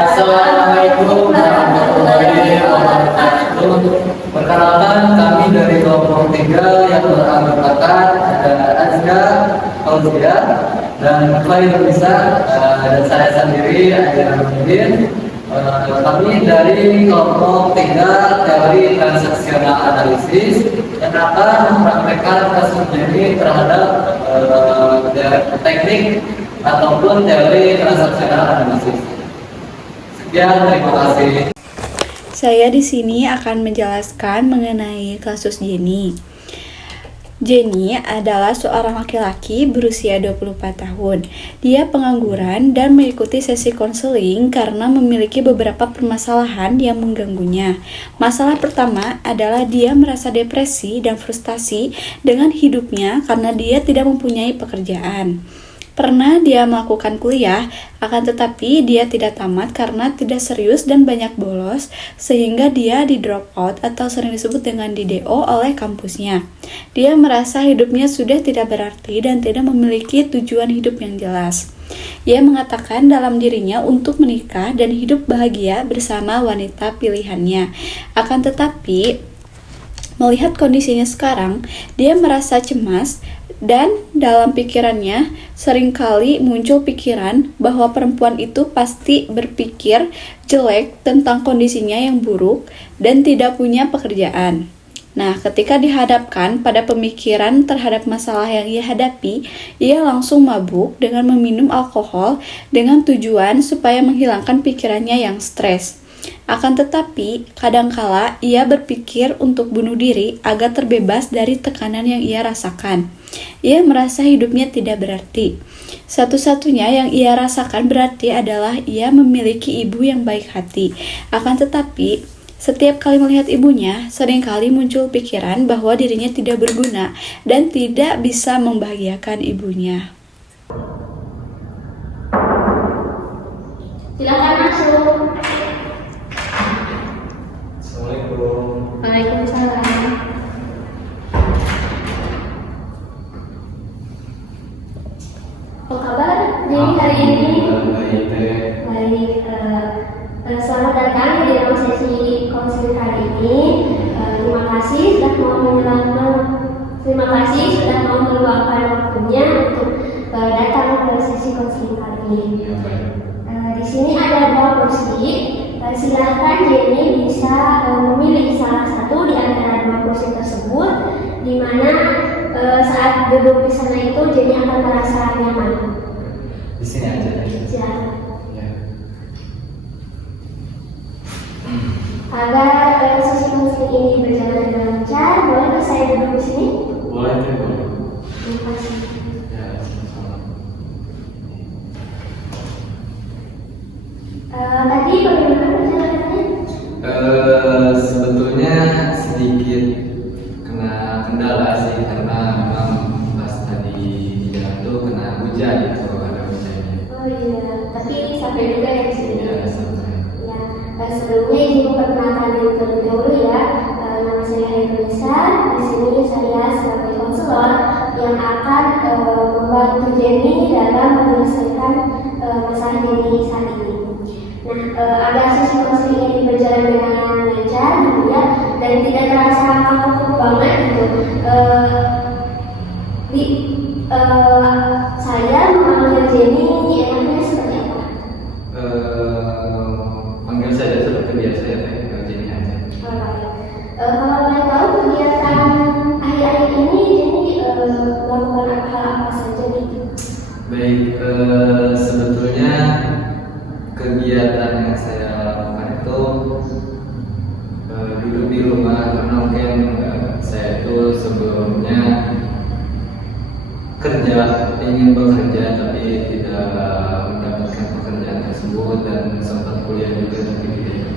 Assalamualaikum warahmatullahi wabarakatuh. Perkenalkan, kami dari kelompok 3 yang beranggotakan ada Azza, Fauzia, dan Khairul Nisa, dan saya sendiri Adil Hamidin. Kami dari kelompok 3 teori transaksional analisis yang akan mempraktekkan kasus ini terhadap teknik ataupun teori transaksional analisis. Sekian, terima kasih. Saya di sini akan menjelaskan mengenai kasus Jenny. Jenny adalah seorang laki-laki berusia 24 tahun. Dia pengangguran dan mengikuti sesi konseling karena memiliki beberapa permasalahan yang mengganggunya. Masalah pertama adalah dia merasa depresi dan frustasi dengan hidupnya karena dia tidak mempunyai pekerjaan. Pernah dia melakukan kuliah, akan tetapi dia tidak tamat karena tidak serius dan banyak bolos, sehingga dia di drop out atau sering disebut dengan DDO oleh kampusnya. Dia merasa hidupnya sudah tidak berarti dan tidak memiliki tujuan hidup yang jelas. Ia mengatakan dalam dirinya untuk menikah dan hidup bahagia bersama wanita pilihannya. Akan tetapi, melihat kondisinya sekarang, dia merasa cemas dan dalam pikirannya seringkali muncul pikiran bahwa perempuan itu pasti berpikir jelek tentang kondisinya yang buruk dan tidak punya pekerjaan. Nah, ketika dihadapkan pada pemikiran terhadap masalah yang ia hadapi, ia langsung mabuk dengan meminum alkohol dengan tujuan supaya menghilangkan pikirannya yang stres. Akan tetapi, kadangkala ia berpikir untuk bunuh diri agar terbebas dari tekanan yang ia rasakan. Ia merasa hidupnya tidak berarti. Satu-satunya yang ia rasakan berarti adalah ia memiliki ibu yang baik hati. Akan tetapi, setiap kali melihat ibunya, seringkali muncul pikiran bahwa dirinya tidak berguna dan tidak bisa membahagiakan ibunya. Silakan masuk. Assalamualaikum. Waalaikumsalam. Apa kabar Jenny hari ini? Baik. Selamat datang di dalam sesi konseling kali ini. Terima kasih sudah mau meluangkan waktunya untuk datang ke sesi konseling kali ini. Di sini ada 2 kursi. Silakan Jenny bisa memilih salah satu di antara 2 kursi tersebut, di mana saat duduk di sana itu Jenny akan merasa nyaman. Di sini aja. Ya. Ya. Agar sesi konseling ini berjalan dengan lancar, boleh saya duduk di sini? Boleh. Terima kasih. Ya, sama-sama. Tadi bagaimana perjalanannya? Sebetulnya sedikit kena kendala sih, karena memang pas tadi di jalan tuh kena hujan gitu, ada hujannya. Oh iya, tapi sampai juga ya di sini. Ya, sampai. Ya, sebelumnya ibu perkenalkan diri terlebih dahulu ya. Nama saya Hairunisa. Di sini saya sebagai konselor yang akan membantu Jenny dalam menyelesaikan masalah Jenny saat ini. Nah, agar sesi konseling ini berjalan dengan lancar gitu ya, dan tidak terasa kaku banget gitu. Saya memanggil Jenny enaknya seperti apa? Panggil saja seperti biasa ya, Jenny aja. Kalau boleh tahu kegiatan akhir-akhir ini Jenny melakukan hal apa saja gitu? Baik, sebetulnya kegiatan yang saya lakukan itu duduk di rumah, karena mungkin saya itu sebelumnya ingin bekerja tapi tidak mendapatkan pekerjaan tersebut, dan sempat kuliah juga tapi tidak.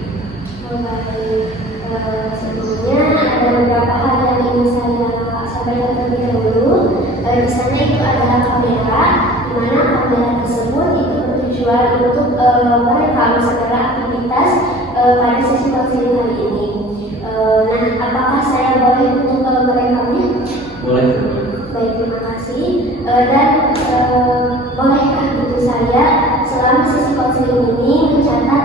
Sebelumnya ada beberapa hal yang ingin saya sampaikan terlebih dahulu. Di sana itu adalah kamera, di mana kamera tersebut itu bertujuan untuk merekam segala aktivitas pada sesi konseling kali ini. Nah, apakah saya boleh untuk merekamnya? Boleh. Baik, terima kasih. Dan bolehkah gitu saya selama sesi konseling ini mencatat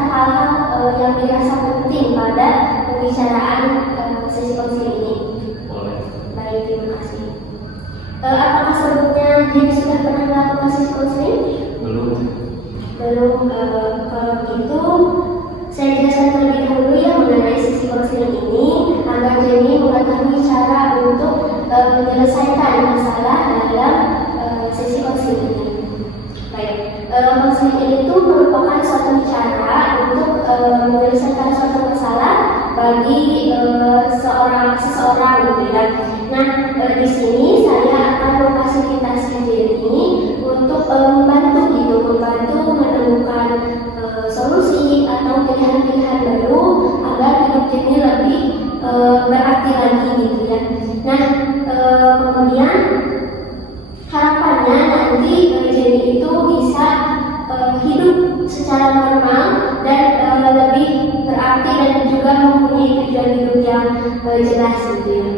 yang dirasa penting pada pembicaraan sesi konseling ini? Boleh. Baik, terima kasih. Apakah sebelumnya Jenny sudah pernah melakukan sesi konseling? Belum. Belum. Kalau begitu, saya jelaskan terlebih dahulu ya mengenai sesi konseling ini agar Jenny mengetahui cara untuk menyelesaikan masalah dalam sesi konseling ini. Baik, konseling itu merupakan suatu cara untuk menyelesaikan suatu masalah bagi seseorang gitu ya. Nah, di sini saya akan memfasilitasi Jenny untuk membantu menemukan solusi atau pilihan-pilihan baru agar hidup Jenny lebih berarti lagi gitu ya. Nah, kemudian harapannya nanti Jenny itu bisa hidup secara normal dan lebih berarti dan juga mempunyai tujuan hidup yang jelas gitu ya.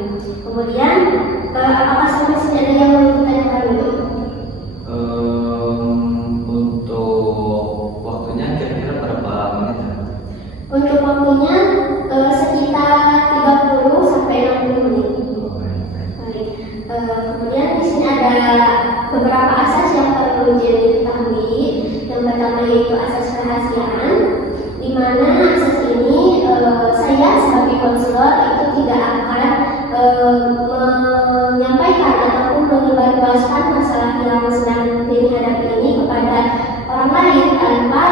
Kemudian apakah sampai sini ada yang mau ditanyakan dulu? Untuk waktunya kira-kira berapa menit? Untuk waktunya sekitar 30 sampai 60 menit. Baik. Kemudian di sini ada beberapa asas yang perlu Jenny ketahui. Yang pertama yaitu asas kerahasiaan, di mana asas ini saya sebagai konselor itu tidak akan menyampaikan ataupun menyebarluaskan masalah yang sedang Jenny hadapi ini kepada orang lain tanpa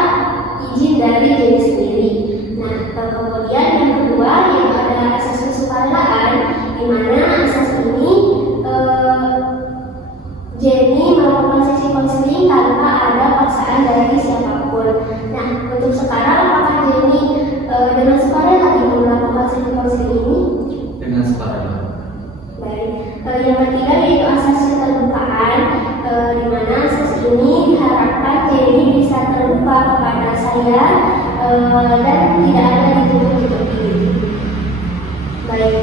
izin dari Jenny sendiri. Nah, kemudian yang kedua yaitu ada asas kesukarelaan, di mana asas ini Jenny melakukan sesi konseling tanpa ada paksaan dari siapapun. Nah, untuk sekarang apakah Jenny dengan sukarela melakukan sesi konseling ini? Dengan sukarela. Baik. Yang ketiga yaitu asas keterbukaan, di mana asas ini diharapkan Jenny bisa terbuka kepada saya dan tidak ada ditutup-tutupi. Baik.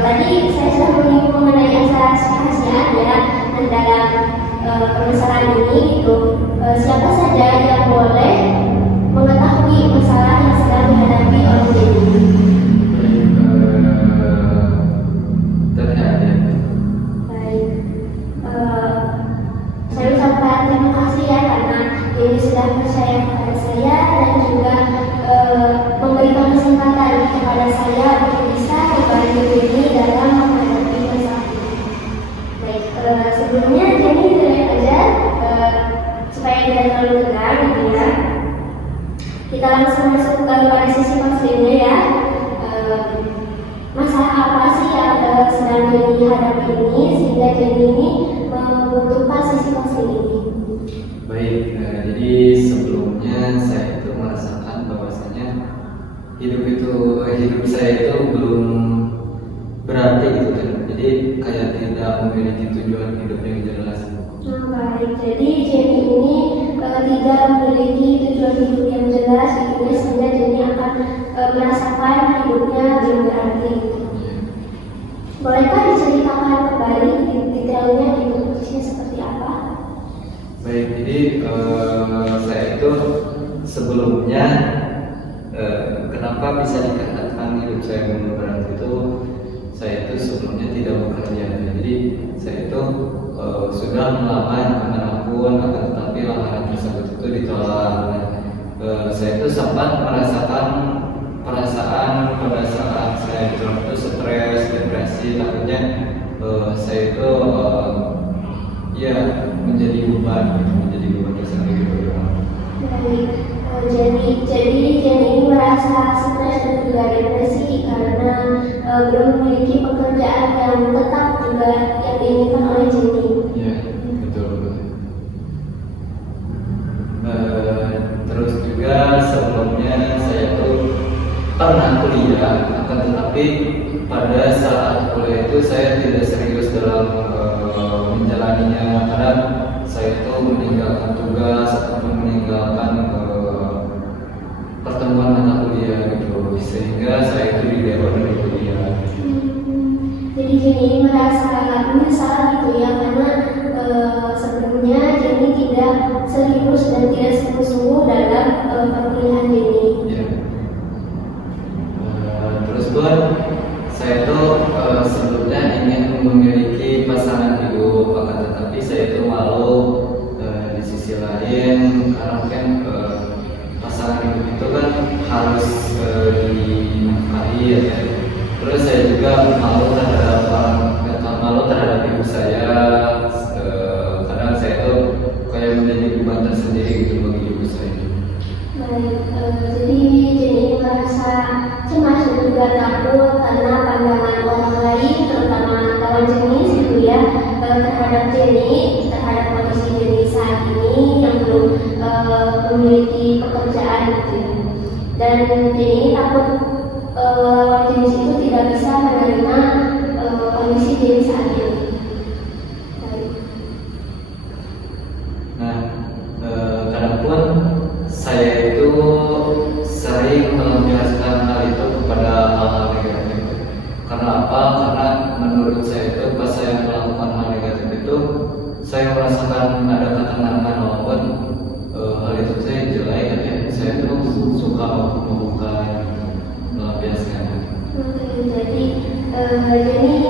Tadi saya sudah menyinggung mengenai asas kerahasiaan ya. Dan dalam permasalahan ini itu siapa saja yang boleh mengetahui masalah yang sedang dihadapi oleh Jenny? Ternyata. Baik, saya ucapkan terima kasih ya karena Jenny sudah percaya kepada saya dan juga memberikan kesempatan kepada saya untuk bisa membantu Jenny dalam menghadapi masalah ini. Baik, sebelumnya Jenny lihat aja supaya tidak terlalu tegang gitu ya. Kita langsung masuk pada sesi konselingnya ya. Masalah apa sih yang sedang Jenny hadapi ini sehingga Jenny ini membutuhkan sesi konseling ini? Baik, jadi sebelumnya saya itu merasakan bahwasanya hidup saya itu belum berarti gitu kan. Jadi kayak tidak memiliki tujuan hidup yang jelas. Baik, jadi Jenny ini tidak memiliki tujuan hidup yang jelas gitu ya, sehingga Jenny akan merasakan hidupnya belum berarti. Bolehkah diceritakan kembali detailnya itu persisnya seperti apa? Baik, jadi saya itu sebelumnya kenapa bisa dikatakan hidup saya belum berarti itu saya itu sebelumnya tidak bekerja. Jadi saya itu sudah melamar kemanapun, akan tetapi lamaran tersebut itu ditolak. Saya itu sempat merasakan perasaan pada saat saya itu stres, depresi, takutnya saya itu ya menjadi beban tersendiri. Baik, jadi Jenny merasa stres dan juga depresi karena belum memiliki pekerjaan yang tetap juga yang diinginkan oleh Jenny. Ya, betul. Terus juga sebelumnya saya tuh pernah kuliah, akan tetapi pada saat kuliah itu saya tidak serius dalam menjalaninya karena saya itu meninggalkan tugas ataupun meninggalkan pertemuan mata kuliah gitu, sehingga saya itu didewan dari kuliah. Jadi Jenny merasa menyesal gitu ya karena sebelumnya Jenny tidak serius dan tidak sungguh-sungguh dalam perkuliahan Jenny. Ya. Baik, jadi Jenny merasa cemas dan juga takut karena pandangan orang lain, terutama lawan jenis gitu ya, terhadap Jenny, terhadap kondisi Jenny saat ini yang belum memiliki pekerjaan gitu ya. Dan Jenny takut lawan jenis itu tidak bisa menerima kondisi Jenny saat ini. Baik. Nah, kadang pun saya itu sering menjelaskan hal itu kepada hal-hal negatif. Karena apa? Karena menurut saya itu pas saya melakukan hal negatif itu, saya merasakan ada ketenangan walaupun hal itu saya jelek ya. Saya itu suka membuka, melampiaskan. Jadi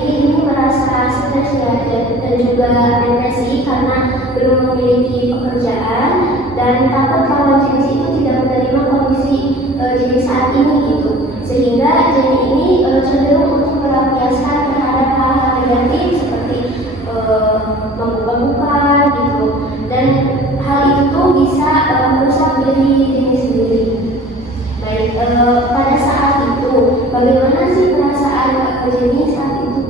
ini merasa stres ya, dan juga depresi karena belum memiliki pekerjaan dan takut kalau jenis itu tidak menerima kondisi jenis saat ini gitu, sehingga jenis ini cenderung untuk melampiaskan terhadap hal-hal negatif seperti membuka-buka gitu, dan hal itu bisa merusak diri jenis sendiri. Baik, pada saat itu bagaimana sih perasaan jenis saat itu?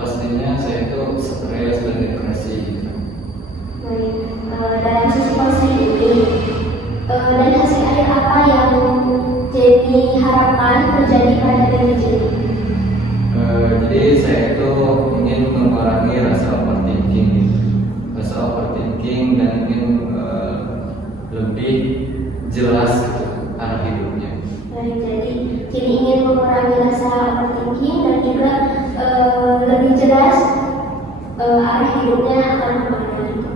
Pastinya saya itu stres dan depresi. Baik, dalam situasi ini dan hasil akhir apa yang Jenny harapkan terjadi pada diri Jenny? Jadi saya itu ingin mengurangi rasa overthinking dan ingin lebih jelas gitu, arah hidupnya. Baik, jadi Jenny ingin mengurangi rasa overthinking dan juga lebih jelas arah hidupnya akan kemana gitu.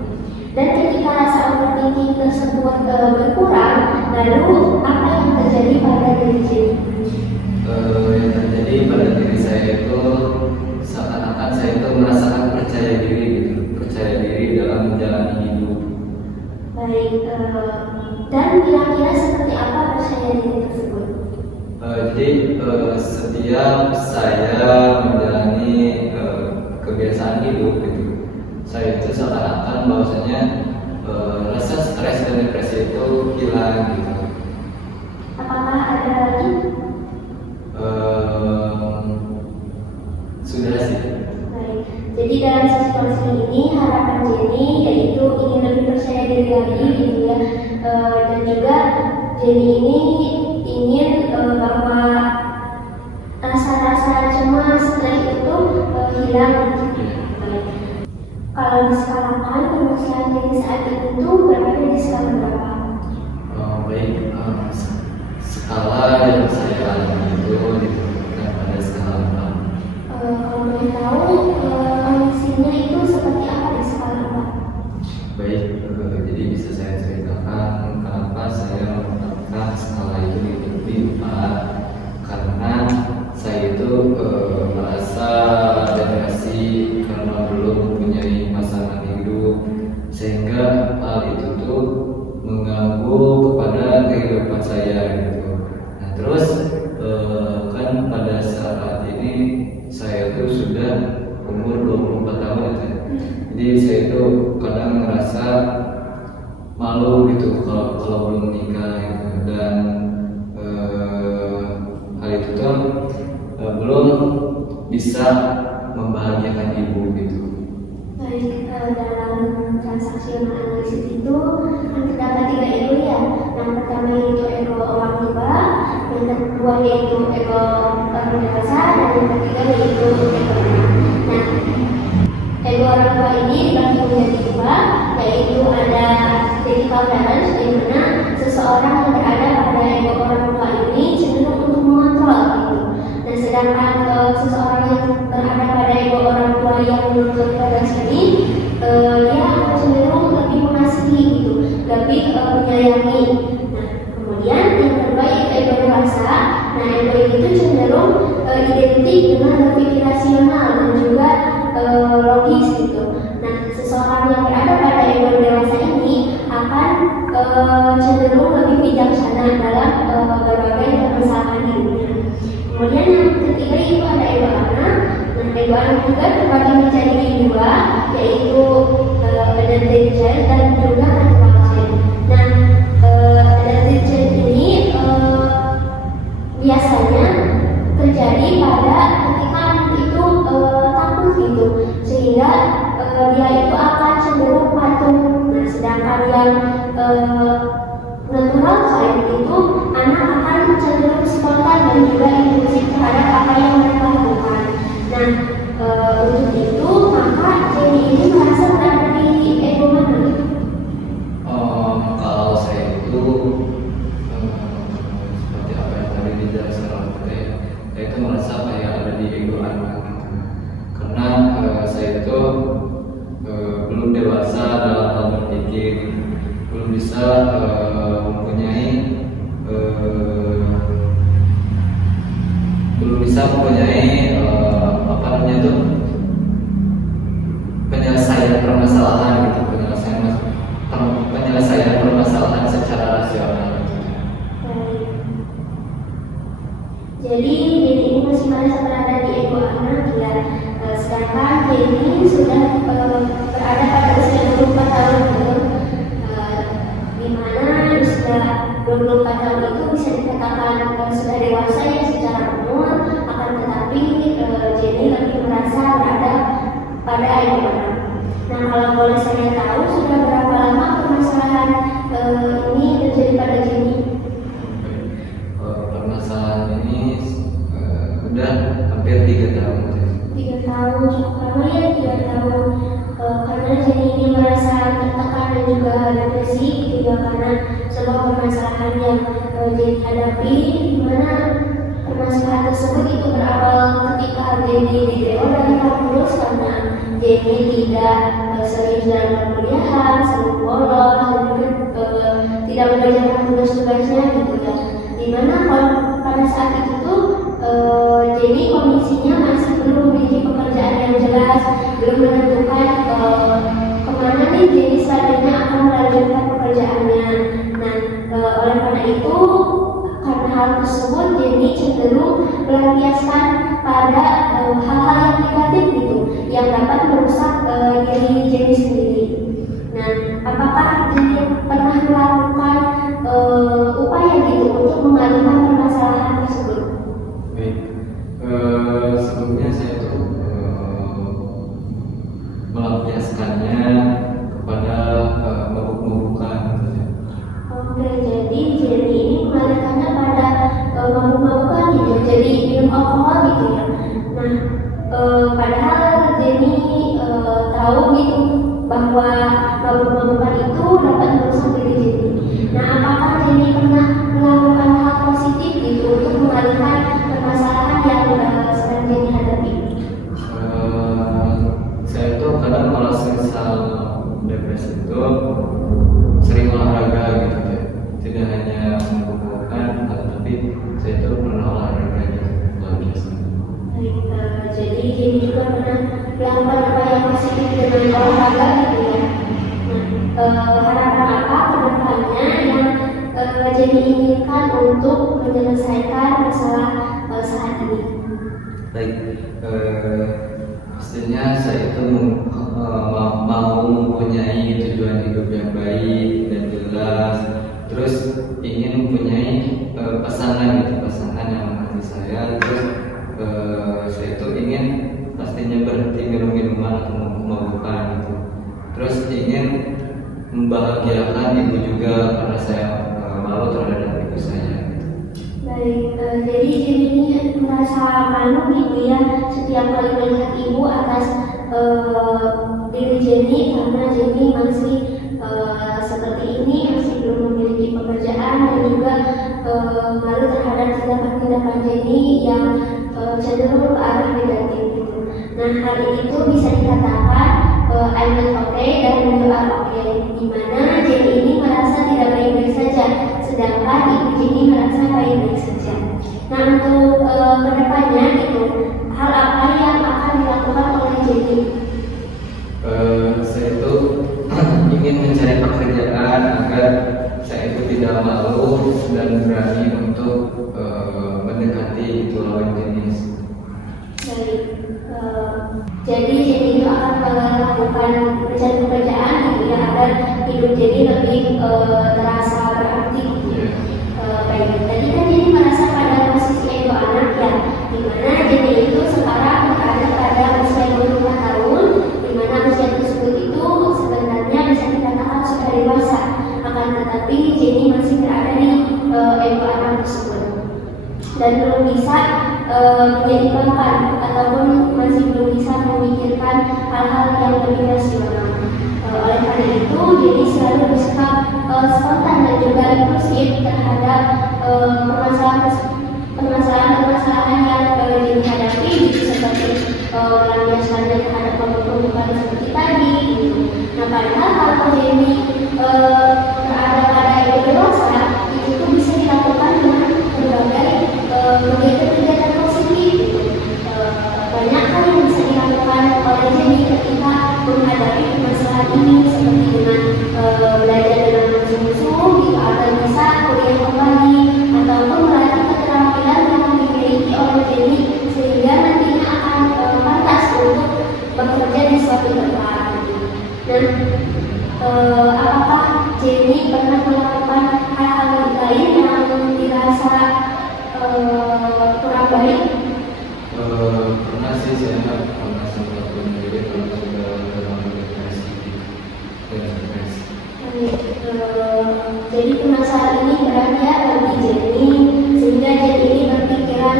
Dan ketika rasa overthinking tersebut berkurang, lalu apa yang terjadi pada diri Jenny? Yang terjadi pada diri saya itu seakan-akan saya itu merasakan percaya diri dalam menjalani hidup. Baik, dan kira-kira seperti apa percaya diri tersebut? Jadi setiap saya menjalani kebiasaan hidup gitu, saya itu seakan-akan bahwasanya rasa stres dan depresi itu hilang gitu. Apakah ada lagi? Sudah sih. Baik, jadi dalam situasi ini harapan Jenny yaitu ingin lebih percaya diri lagi gitu ya, dan juga Jenny ini ingin bahwa rasa-rasa cemas, stres itu hilang gitu. Baik. Kalau diskalakan permasalahan Jenny saat itu berada di skala berapa? Baik, skala yang saya alami itu ditentukan pada skala 4. Kalau boleh tahu kondisinya itu seperti apa di skala 4? Baik, jadi bisa saya ceritakan kenapa saya menetapkan skala itu di 4, karena saya itu merasa depresi karena belum mempunyai pasangan hidup, sehingga hal itu tuh mengganggu kepada kehidupan saya gitu. Nah terus kan pada saat ini saya tuh sudah umur 24 tahun gitu. Jadi saya itu kadang merasa malu gitu kalau belum menikah gitu. Dan hal itu tuh belum bisa membahagiakan ibu gitu. Baik, dalam transaksional analisis itu kan terdapat 3 ego ya. Yang pertama yaitu ego orang tua, yang kedua yaitu ego orang dewasa, dan yang ketiga yaitu ego anak. Nah, ego orang tua ini dibagi menjadi 2, yaitu ada critical balance, di mana seseorang yang berada pada ego orang tua ini cenderung untuk mengontrol gitu. Dan sedangkan seseorang yang berada pada ego orang tua yang menurut balance ini, dia akan cenderung lebih mengasihi gitu, lebih menyayangi. Nah, kemudian yang kedua yaitu ego dewasa. Nah, ego itu cenderung identik dengan berpikir rasional dan juga logis gitu. Nah, seseorang yang berada pada ego dewasa ini akan cenderung lebih bijaksana dalam berbagai permasalahan hidupnya. Kemudian yang ketiga itu ada ego anak. Nah, ego anak juga terbagi menjadi 2, yaitu adult child dan juga natural child. Nah, bisa mempunyai apa namanya tuh, penyelesaian permasalahan gitu, penyelesaian permasalahan secara rasional. Jadi ini masih merasa berada di ego anak ya. Sedangkan ini sudah berada pada usia 24 tahun gitu. Di mana usia 24 tahun itu bisa dikatakan sudah dewasa ya secara umur, akan tetapi Jenny lebih merasa berada pada ego anak. Nah, kalau boleh saya tahu sudah berapa lama permasalahan ini terjadi pada Jenny? Permasalahan ini udah hampir 3 tahun. 3 tahun cukup lama ya, 3 tahun. Karena Jenny ini merasa tertekan dan juga depresi gitu ya, karena sebuah permasalahan yang Jenny hadapi, di mana permasalahan tersebut itu berawal ketika Jenny di-DO dari kampus karena Jenny tidak serius dalam perkuliahan, sering bolos dan juga tidak mengerjakan tugas-tugasnya gitu ya. Dimana pada saat itu tuh Jenny kondisinya masih belum memiliki pekerjaan yang jelas, belum menentukan kemana nih Jenny selanjutnya akan melanjutkan pekerjaannya. Nah, oleh karena itu, karena hal tersebut Jenny cenderung melampiaskan pada hal-hal yang negatif gitu, yang dapat merusak diri Jenny sendiri. Nah, apakah Jenny pernah melakukan upaya gitu untuk mengalihkan permasalahan tersebut? Baik, sebelumnya saya tuh melampiaskannya kepada mabuk-mabukan. Oke, jadi Jenny ini mengalihkannya pada mabuk-mabukan gitu, jadi minum alkohol gitu ya. Nah, padahal Jenny tahu gitu bahwa mabuk-mabukan itu dapat merusak diri Jenny. Nah, apakah Jenny pernah melakukan hal positif gitu untuk mengalihkan permasalahan yang sedang Jenny hadapi? Saya tuh kadang kalau semisal depresi itu sering olahraga gitu ya. Tidak hanya mabuk-mabukan, tapi saya tuh pernah olahraga gitu, luar biasa. Baik, jadi Jenny juga pernah melakukan upaya positif dengan olahraga gitu ya. Nah, harapan apa ke depannya yang Jenny inginkan untuk menyelesaikan masalah saat ini? Baik, pastinya saya itu mau mempunyai tujuan hidup yang baik dan jelas. Terus ingin mempunyai pasangan gitu, pasangan yang mengerti saya. Terus saya itu ingin pastinya berhenti minum-minuman atau mabuk-mabukan gitu. Terus ingin membahagiakan ibu juga karena saya malu terhadap ibu saya. Baik, jadi Jenny ini merasa malu gitu ya setiap kali melihat ibu atas diri Jenny, karena Jenny masih seperti ini, masih belum memiliki pekerjaan dan juga malu terhadap tindakan Jenny yang cenderung ke arah negatif gitu. Nah, hal ini tuh bisa dikatakan I'm not okay dan you are okay, di mana Jenny ini merasa tidak baik-baik saja, sedangkan ibu Jenny merasa baik-baik saja. Nah, untuk kedepannya gitu, hal apa yang akan dilakukan oleh Jenny? Saya itu ingin mencari pekerjaan agar saya itu tidak malu dan berani untuk mendekati itu lawan jenis. Baik, jadi Jenny itu akan melakukan mencari pekerjaan gitu ya agar hidup Jenny lebih terasa berarti gitu ya. Baik, tadi kan Jenny merasa pada posisi ego anak ya, dimana Jenny itu sekarang berada pada usia 24 tahun, dimana usia tersebut itu sebenarnya bisa dikatakan sudah dewasa, akan tetapi Jenny masih berada di ego anak tersebut dan belum bisa menyeimbangkan ataupun masih belum bisa memikirkan hal-hal yang lebih rasional. Oleh karena itu, Jenny selalu bersikap spontan dan juga impulsif terhadap permasalahan-permasalahan yang Jenny hadapi, gitu, seperti melampiaskannya terhadap kebutuhan seperti tadi. Gitu. Nah, padahal kalau Jenny berada dewasa itu tuh bisa dilakukan dengan berbagai kegiatan-kegiatan positif gitu. Banyak hal yang bisa dilakukan oleh Jenny ketika menghadapi permasalahan ini, seperti dengan belajar dengan langsung gitu, agar bisa kuliah kembali, ataupun melatih keterampilan yang dimiliki oleh Jenny sehingga nantinya akan pantas untuk bekerja di suatu tempat gitu. Dan apakah Jenny pernah melakukan hal-hal lain yang dirasa kurang baik? Pernah sih, saya pernah sempat memilih kalau sudah dalam depresi. Jadi permasalahan ini berat ya bagi Jenny, sehingga Jenny ini berpikiran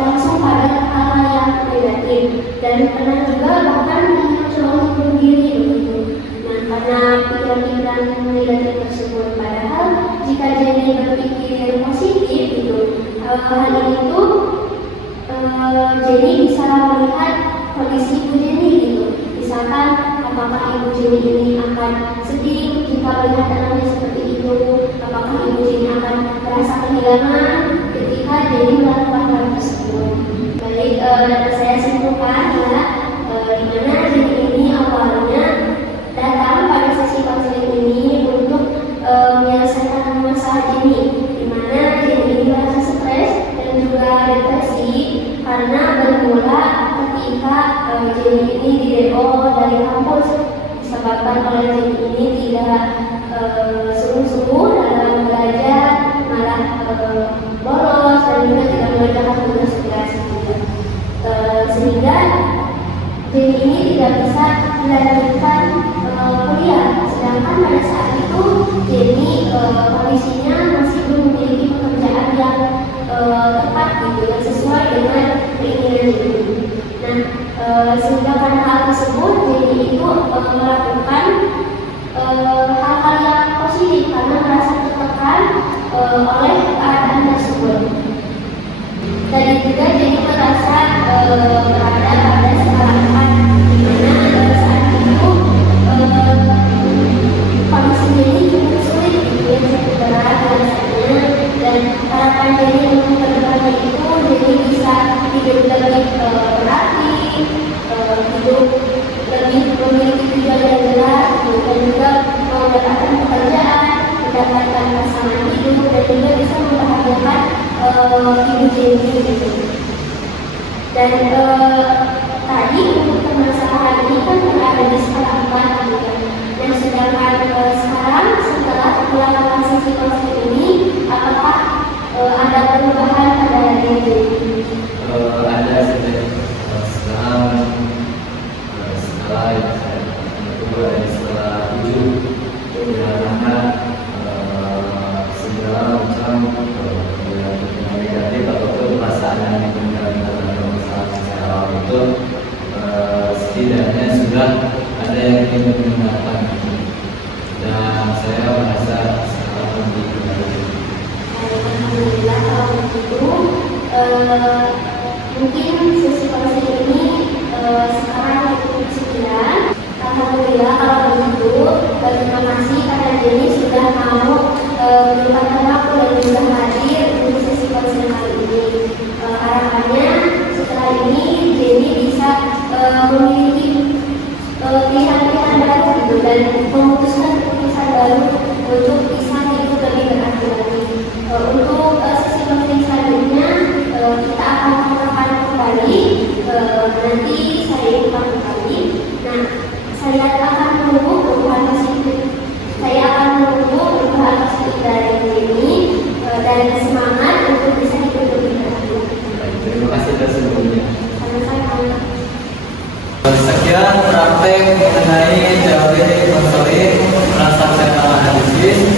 langsung pada hal yang negatif, dan pernah juga bahkan mencoba untuk bunuh diri begitu. Nah, karena pikiran-pikiran negatif tersebut, padahal jika Jenny berpikir positif gitu, hal ini tuh Jenny bisa melihat kondisi ibu Jenny gitu. Misalkan apakah ibu Jenny ini akan sedih jika melihat anaknya seperti itu, apakah ibu Jenny akan merasa kehilangan ketika Jenny melakukan hal tersebut. Baik, saya simpulkan ya, di mana Jenny ini awalnya datang pada sesi konseling ini untuk menyelesaikan masalah Jenny, di mana Jenny ini merasa stres dan juga depresi karena bermula ketika Jenny ini di-DO dari kampus disebabkan oleh Jenny ini tidak sungguh-sungguh dalam belajar, malah bolos dan juga tidak mengerjakan tugas-tugas juga. Sehingga Jenny ini tidak bisa melanjutkan kuliah, sedangkan pada saat itu Jenny kondisinya masih belum memiliki pekerjaan yang tepat gitu, yang sesuai dengan keinginan Jenny. Nah, sehingga karena hal tersebut Jenny itu melakukan hal-hal yang positif karena merasa tertekan oleh keadaan tersebut. Tadi juga Jenny merasa berada pada skala 4, di mana saat itu kondisi Jenny cukup sulit gitu ya, cukup berat rasanya, dan harapan Jenny untuk kedepannya itu Jenny bisa hidup lebih berarti, hidup lebih memiliki tujuan yang jelas, dan juga mendapatkan pekerjaan, mendapatkan pasangan hidup, dan juga bisa membahagiakan ibu Jenny gitu. Dan tadi untuk permasalahan ini kan berada di skala 4 gitu. Dan sedangkan sekarang setelah melakukan sesi konseling ini, apakah ada perubahan pada diri Jenny? Ada sejak sekarang skala yang saya berubah dari skala 7, ya, karena segala macam negatif ataupun perasaan yang diberikan dalam masalah saya alami itu setidaknya sudah ada yang ingin meninggalkan, dan saya merasa sekarang lebih baik. Alhamdulillah kalau begitu, mungkin sesi konseling ini sekarang cukup sekian. Alhamdulillah kalau begitu, terima kasih karena Jenny sudah mau menyempatkan waktu dan juga hadir untuk sesi konseling kali ini. Harapannya setelah ini Jenny bisa memiliki pilihan-pilihan baru gitu, dan memutuskan keputusan baru untuk bisa hidup lebih berarti lagi. Untuk sesi konseling selanjutnya kita akan melakukan kembali, nanti saya ingin kembali. Nah, saya akan menunggu perubahan positif. Saya akan menunggu perubahan positif dari Jenny dan semangat untuk bisa hidup lebih berarti. Terima kasih atas sebelumnya. Sama-sama. Sekian praktek mengenai teori konseling rasa analisis.